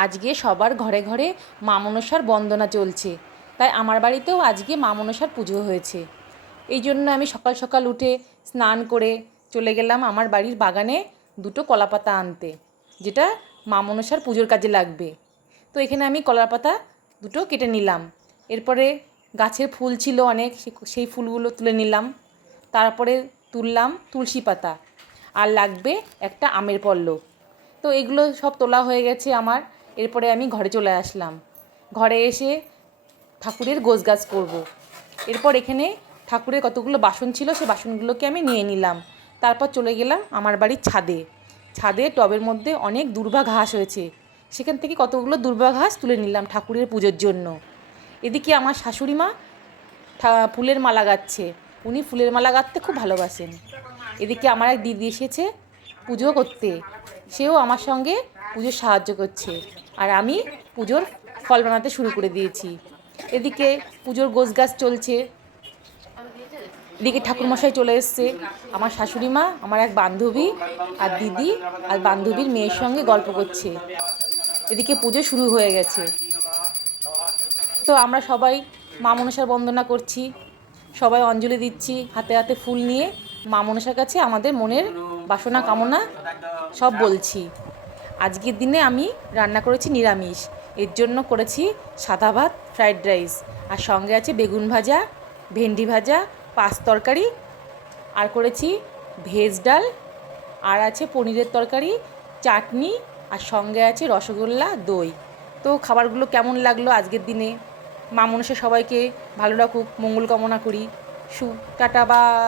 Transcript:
আজকে সবার ঘরে ঘরে মা মনসার বন্দনা চলছে, তাই আমার বাড়িতেও আজকে মা মনসার পুজো হয়েছে। এই জন্য আমি সকাল সকাল উঠে স্নান করে চলে গেলাম আমার বাড়ির বাগানে দুটো কলাপাতা আনতে, যেটা মা মনসার পুজোর কাজে লাগবে। তো এখানে আমি কলাপাতা দুটো কেটে নিলাম। এরপরে গাছের ফুল ছিল অনেক, সেই ফুলগুলো তুলে নিলাম। তারপরে তুললাম তুলসী পাতা, আর লাগবে একটা আমের পল্লব। তো এগুলো সব তোলা হয়ে গেছে আমার। এরপরে আমি ঘরে চলে আসলাম। ঘরে এসে ঠাকুরের গোছগাছ করব। এরপর এখানে ঠাকুরের কতগুলো বাসন ছিল, সেই বাসনগুলোকে আমি নিয়ে নিলাম। তারপর চলে গেলাম আমার বাড়ির ছাদে। ছাদে টবের মধ্যে অনেক দূর্বা ঘাস হয়েছে, সেখান থেকে কতগুলো দূর্বা ঘাস তুলে নিলাম ঠাকুরের পুজোর জন্য। এদিকে আমার শাশুড়ি মা ফুলের মালা গাঁথছে। উনি ফুলের মালা গাঁথতে খুব ভালোবাসেন। এদিকে আমার এক দিদি এসেছে পুজো করতে, সেও আমার সঙ্গে পুজোর সাহায্য করছে। আর আমি পুজোর ফল বানাতে শুরু করে দিয়েছি। এদিকে পুজোর গোছগাছ চলছে। এদিকে ঠাকুরমশাই চলে এসছে। আমার শাশুড়ি মা, আমার এক বান্ধবী আর দিদি আর বান্ধবীর মেয়ের সঙ্গে গল্প করছে। এদিকে পুজো শুরু হয়ে গেছে। তো আমরা সবাই মা মনসার বন্দনা করছি, সবাই অঞ্জলি দিচ্ছি হাতে হাতে ফুল নিয়ে। মা মনসার কাছে আমাদের মনের বাসনা কামনা সব বলছি। আজকের দিনে আমি রান্না করেছি নিরামিষ। এর জন্য করেছি সাদা ভাত, ফ্রাইড রাইস, আর সঙ্গে আছে বেগুন ভাজা, ভেন্ডি ভাজা, পাঁচ তরকারি, আর করেছি ভেজ ডাল, আর আছে পনিরের তরকারি, চাটনি, আর সঙ্গে আছে রসগোল্লা, দই। তো খাবারগুলো কেমন লাগলো আজকের দিনে? মা মনসা সবাইকে ভালো রাখুক, মঙ্গল কামনা করি। Tata, by.